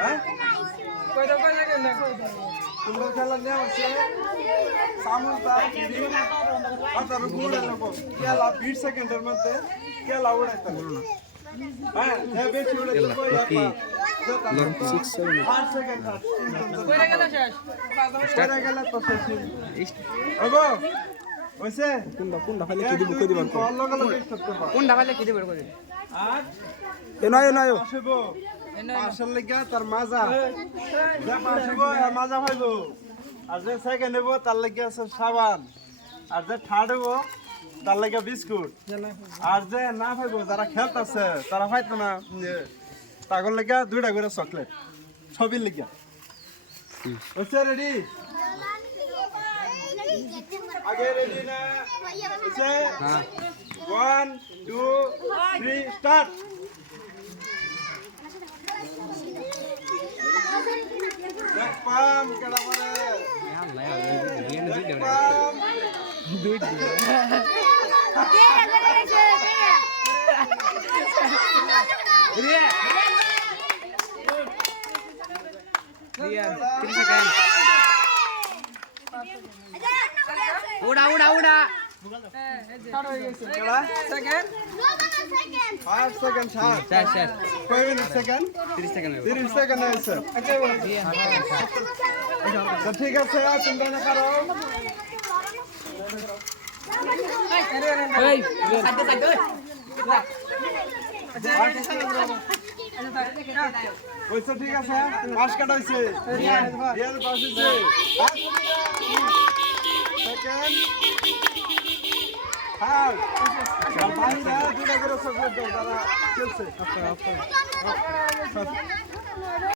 হ্যাঁ তোমরা খেলা নিয়ে আসছে সামুদা আর গুড় এলো খেলা 20 সেকেন্ডের মধ্যে খেলা উড়াইতে না হ্যাঁ যে বেশি উড়াইতে কি 6 সেকেন্ড 8 সেকেন্ড কইরা গেল শেষ কইরা গেল তো শেষ ওগো ওইছে কোনটা খালি কি দিব কই দিবার কোনটা খালি কি দিবার কই আর এনায়ো আসবো আসল লাগা তার মাজা যা আসবো মাজা পাইবো আর যে সেকেন্ড নেবো তার লাগা আছে সাবান আর যে থার্ড হবো তার লাগা বিস্কুট আর যে না পাইবো যারা খেলতেছে তারা পাইতো না তাগর লাগা দুইটা করে চকলেট ছবির লাগা ওকে রেডি আগে রেডি না ওকে হ্যাঁ 1 2 3 start Pam, kala mare. Yalla ya, pam. Duit. Dia, 3 second. Udah. Second. 5 second. Yes. Koi minute second? 30 second. 30 second है सर. तो ठीक है सर चिंता न करो. वैसे ठीक है सर. पास कटा इसे. ये पास इसे. Second. हाँ. भाई ना दूसरा करो सब लोग जरा चल से.